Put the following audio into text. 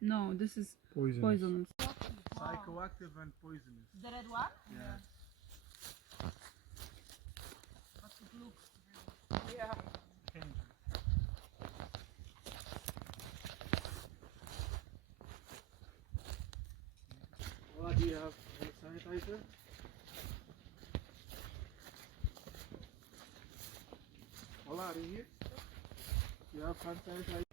No, this is Poisonous. poisonous. Psychoactive and poisonous. The red one? Yeah. But it looks Yeah. Ola, do you have hand sanitizer? Ola, are you here? Do you have hand sanitizer?